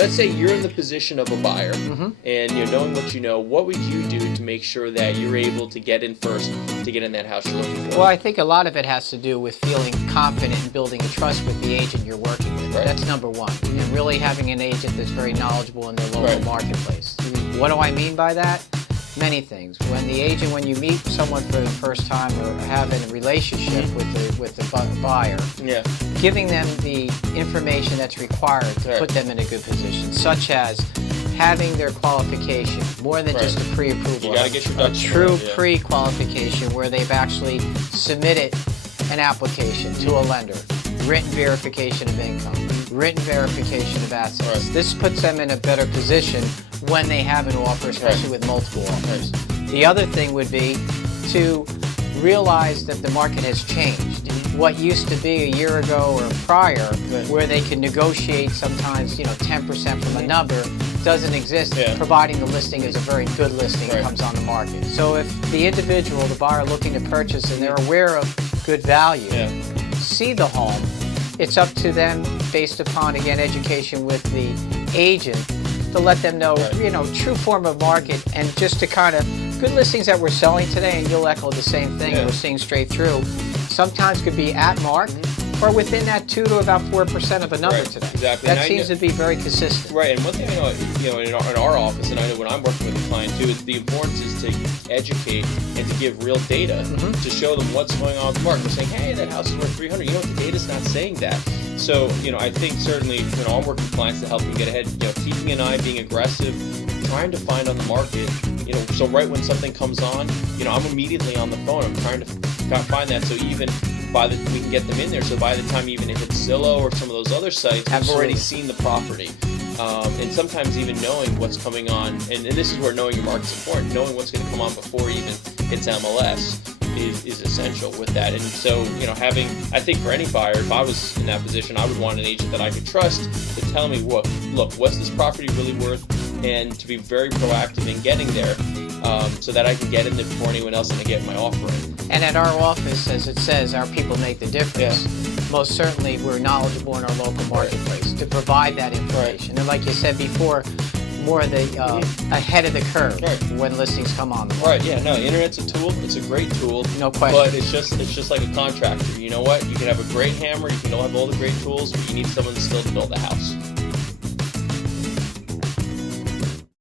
let's say you're in the position of a buyer, and knowing what you know, what would you do to make sure that you're able to get in first to get in that house you're looking for? Well, I think a lot of it has to do with feeling confident and building a trust with the agent you're working with. Right. That's number one. And really having an agent that's very knowledgeable in their local marketplace. What do I mean by that? Many things. When you meet someone for the first time or having a relationship with the buyer, giving them the information that's required to put them in a good position, such as having their qualification, more than just a pre-approval. You gotta get your ducks in a true a row, pre-qualification where they've actually submitted an application to a lender, written verification of income, written verification of assets. This puts them in a better position when they have an offer, especially with multiple offers. The other thing would be to realize that the market has changed. What used to be a year ago or prior, where they can negotiate sometimes 10% from a number, doesn't exist, providing the listing is a very good listing and comes on the market. So if the individual, the buyer looking to purchase, and they're aware of good value, see the home, it's up to them, based upon, again, education with the agent, to let them know, true form of market, and just to kind of, good listings that we're selling today, and you'll echo the same thing, we're seeing straight through, sometimes could be at mark, or within that 2 to about 4% of a number today. Exactly. That seems to be very consistent. Right, and one thing I know, in our office, and I know when I'm working with a client too, is the importance is to educate and to give real data to show them what's going on with the market. We're saying, hey, that house is worth 300. You know what? The data's not saying that. So, I think certainly, I'm working with clients to help them get ahead. Keeping an eye, being aggressive, trying to find on the market. So right when something comes on, I'm immediately on the phone. I'm trying to find that. So even we can get them in there. So by the time even it hits Zillow or some of those other sites, I've already seen the property. And sometimes even knowing what's coming on, and this is where knowing your market's important. Knowing what's going to come on before even it's MLS is essential with that. And so, I think for any buyer, if I was in that position, I would want an agent that I could trust to tell me, look, what's this property really worth, and to be very proactive in getting there, so that I can get in there before anyone else and get my offer in. And at our office, as it says, our people make the difference. Most certainly, we're knowledgeable in our local marketplace to provide that information. And like you said before, more of the ahead of the curve when listings come on the market. Internet's a tool. It's a great tool. No question. But it's just like a contractor. You know what? You can have a great hammer. You can have all the great tools, but you need someone still to build a house.